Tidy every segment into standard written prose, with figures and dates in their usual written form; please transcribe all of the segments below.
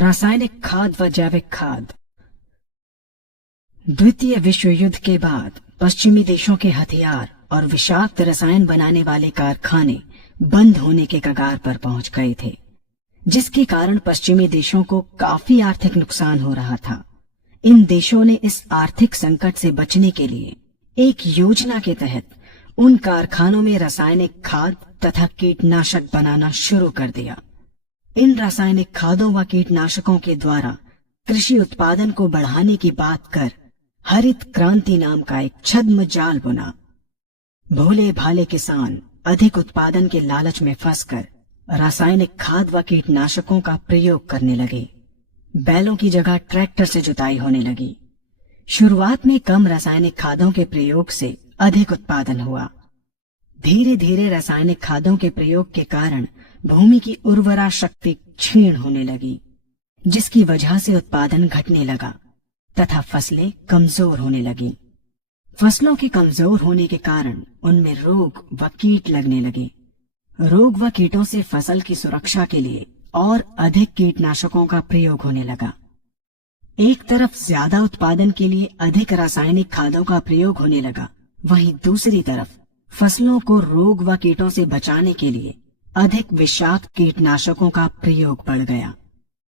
रासायनिक खाद व जैविक खाद। द्वितीय विश्व युद्ध के बाद पश्चिमी देशों के हथियार और विषाक्त रसायन बनाने वाले कारखाने बंद होने के कगार पर पहुंच गए थे, जिसके कारण पश्चिमी देशों को काफी आर्थिक नुकसान हो रहा था। इन देशों ने इस आर्थिक संकट से बचने के लिए एक योजना के तहत उन कारखानों में रासायनिक खाद तथा कीटनाशक बनाना शुरू कर दिया। इन रासायनिक खादों व कीटनाशकों के द्वारा कृषि उत्पादन को बढ़ाने की बात कर हरित क्रांति नाम का एक छद्म जाल बुना। भोले भाले किसान अधिक उत्पादन के लालच में फंसकर रासायनिक खाद व कीटनाशकों का प्रयोग करने लगे। बैलों की जगह ट्रैक्टर से जुताई होने लगी। शुरुआत में कम रासायनिक खादों के प्रयोग से अधिक उत्पादन हुआ। धीरे धीरे रासायनिक खादों के प्रयोग के कारण भूमि की उर्वरा शक्ति क्षीण होने लगी, जिसकी वजह से उत्पादन घटने लगा तथा फसलें कमजोर होने लगी। फसलों के कमजोर होने के कारण उनमें रोग व कीट लगने लगे। रोग व कीटों से फसल की सुरक्षा के लिए और अधिक कीटनाशकों का प्रयोग होने लगा। एक तरफ ज्यादा उत्पादन के लिए अधिक रासायनिक खादों का प्रयोग होने लगा, वहीं दूसरी तरफ फसलों को रोग व कीटों से बचाने के लिए अधिक विषाक्त कीटनाशकों का प्रयोग बढ़ गया,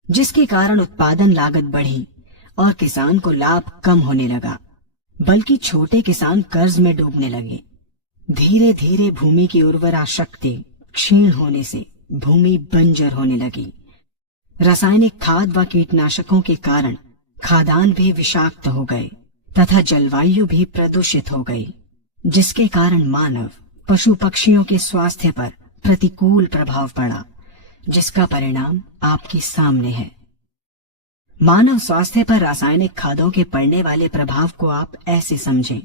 जिसके कारण उत्पादन लागत बढ़ी और किसान को लाभ कम होने लगा, बल्कि छोटे किसान कर्ज में डूबने लगे। धीरे धीरे भूमि की उर्वरा शक्ति क्षीण होने से भूमि बंजर होने लगी। रासायनिक खाद व कीटनाशकों के कारण खाद्यान्न भी विषाक्त हो गए तथा जलवायु भी प्रदूषित हो गई, जिसके कारण मानव पशु पक्षियों के स्वास्थ्य पर प्रतिकूल प्रभाव पड़ा, जिसका परिणाम आपके सामने है। मानव स्वास्थ्य पर रासायनिक खादों के पड़ने वाले प्रभाव को आप ऐसे समझें।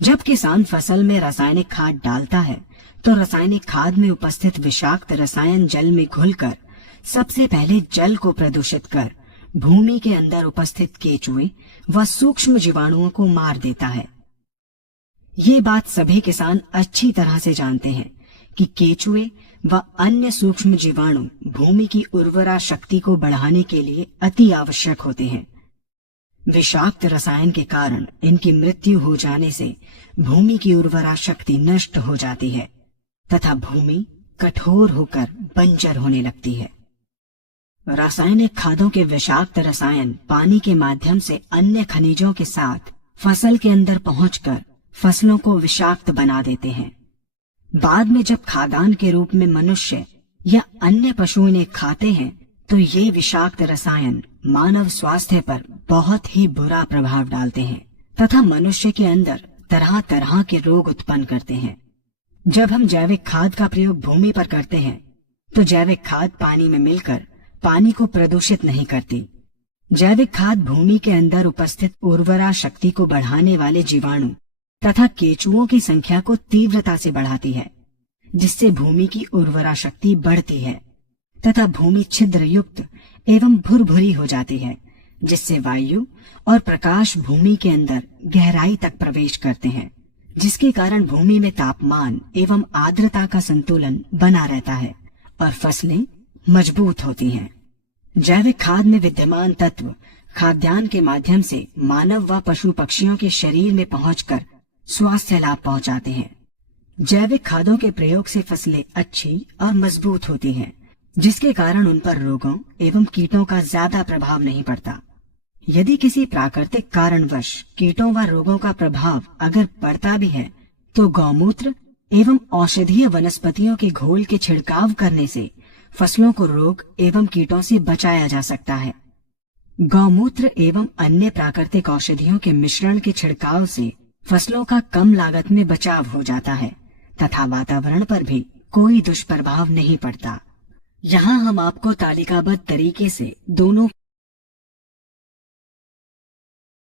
जब किसान फसल में रासायनिक खाद डालता है तो रासायनिक खाद में उपस्थित विषाक्त रसायन जल में घुलकर सबसे पहले जल को प्रदूषित कर भूमि के अंदर उपस्थित केंचुए व सूक्ष्म जीवाणुओं को मार देता है। ये बात सभी किसान अच्छी तरह से जानते हैं कि केंचुए व अन्य सूक्ष्म जीवाणु भूमि की उर्वरा शक्ति को बढ़ाने के लिए अति आवश्यक होते हैं। विषाक्त रसायन के कारण इनकी मृत्यु हो जाने से भूमि की उर्वरा शक्ति नष्ट हो जाती है तथा भूमि कठोर होकर बंजर होने लगती है। रासायनिक खादों के विषाक्त रसायन पानी के माध्यम से अन्य खनिजों के साथ फसल के अंदर पहुंचकर फसलों को विषाक्त बना देते हैं। बाद में जब खाद्यान्न के रूप में मनुष्य या अन्य पशु इन्हें खाते हैं तो ये विषाक्त रसायन मानव स्वास्थ्य पर बहुत ही बुरा प्रभाव डालते हैं तथा मनुष्य के अंदर तरह तरह के रोग उत्पन्न करते हैं। जब हम जैविक खाद का प्रयोग भूमि पर करते हैं तो जैविक खाद पानी में मिलकर पानी को प्रदूषित नहीं करती। जैविक खाद भूमि के अंदर उपस्थित उर्वरा शक्ति को बढ़ाने वाले जीवाणु तथा केंचुओं की संख्या को तीव्रता से बढ़ाती है, जिससे भूमि की उर्वरा शक्ति बढ़ती है तथा भूमि छिद्र युक्त एवं भुरभुरी हो जाती है, जिससे वायु और प्रकाश भूमि के अंदर गहराई तक प्रवेश करते हैं, जिसके कारण भूमि में तापमान एवं आर्द्रता का संतुलन बना रहता है और फसलें मजबूत होती हैं। जैविक खाद में विद्यमान तत्व खाद्यान्न के माध्यम से मानव व पशु पक्षियों के शरीर में पहुंचकर स्वास्थ्य लाभ पहुंचाते हैं। जैविक खादों के प्रयोग से फसलें अच्छी और मजबूत होती हैं, जिसके कारण उन पर रोगों एवं कीटों का ज्यादा प्रभाव नहीं पड़ता। यदि किसी प्राकृतिक कारणवश कीटों व रोगों का प्रभाव अगर पड़ता भी है तो गौमूत्र एवं औषधीय वनस्पतियों के घोल के छिड़काव करने से फसलों को रोग एवं कीटों से बचाया जा सकता है। गौमूत्र एवं अन्य प्राकृतिक औषधियों के मिश्रण के छिड़काव से फसलों का कम लागत में बचाव हो जाता है तथा वातावरण पर भी कोई दुष्प्रभाव नहीं पड़ता। यहाँ हम आपको तालिकाबद्ध तरीके से दोनों